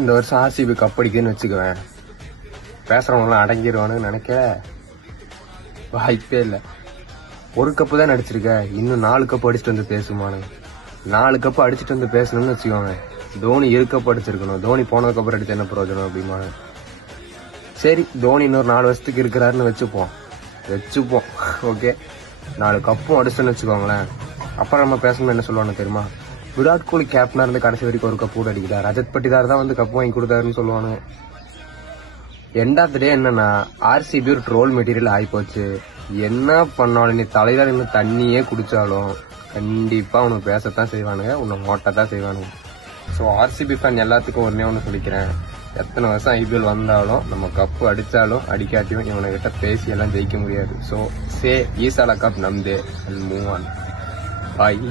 இந்த வருஷம் RCB cup அடிக்குதுன்னு வச்சுக்குவேன், பேசுறவங்களாம் அடங்கிடுவானுன்னு நினைக்க வாய்ப்பே இல்லை. ஒரு கப்பு தான் அடிச்சிருக்க, இன்னும் 4 கப்பு அடிச்சுட்டு வந்து பேசுமானு. 4 கப்பு அடிச்சுட்டு வந்து பேசணும்னு வச்சுக்கோங்க, தோனி 7 கப்பு அடிச்சிருக்கணும், தோனி போனதுக்கு அப்புறம் அடிச்சு என்ன பிரயோஜனம் அப்படிமா. சரி, தோனி இன்னொரு 4 வருஷத்துக்கு இருக்கிறாருன்னு வச்சுப்போம். ஓகே, 4 கப்பும் அடிச்சுன்னு வச்சுக்கோங்களேன். அப்புறம் நம்ம பேசணும் என்ன சொல்லுவாங்க தெரியுமா, விராட் கோலி கேப்டனா இருந்து கடைசி வரைக்கும் ஒரு கப்பு கூட அடிக்கிறார், ரஜத் பட்டிதார் தான் வந்து கப்பு வாங்கி கொடுத்தாருன்னு சொல்லுவானுங்க. எண்ட் ஆஃப் த டே என்னன்னா, ஆர்சிபி ஒரு ட்ரோல் மெட்டீரியல் ஆயிப்போச்சு. என்ன பண்ணாலும், நீ தலையில இன்னும் தண்ணியே குடிச்சாலும் கண்டிப்பா உனக்கு பேசத்தான் செய்வானுங்க, உன்னை மோட்டத்தான் செய்வானுங்க. ஸோ ஆர்சிபி ஃபேன் எல்லாத்துக்கும் ஒன்னே ஒன்று சொல்லிக்கிறேன், எத்தனை வருஷம் ஐபிஎல் வந்தாலும் நம்ம கப்பு அடிச்சாலும் அடிக்காட்டியும் இவனுக்கிட்ட பேசி எல்லாம் ஜெயிக்க முடியாது. ஸோ சே ஈசாலா கப் நம்தே அண்ட் மூவ் ஆன். பாய்.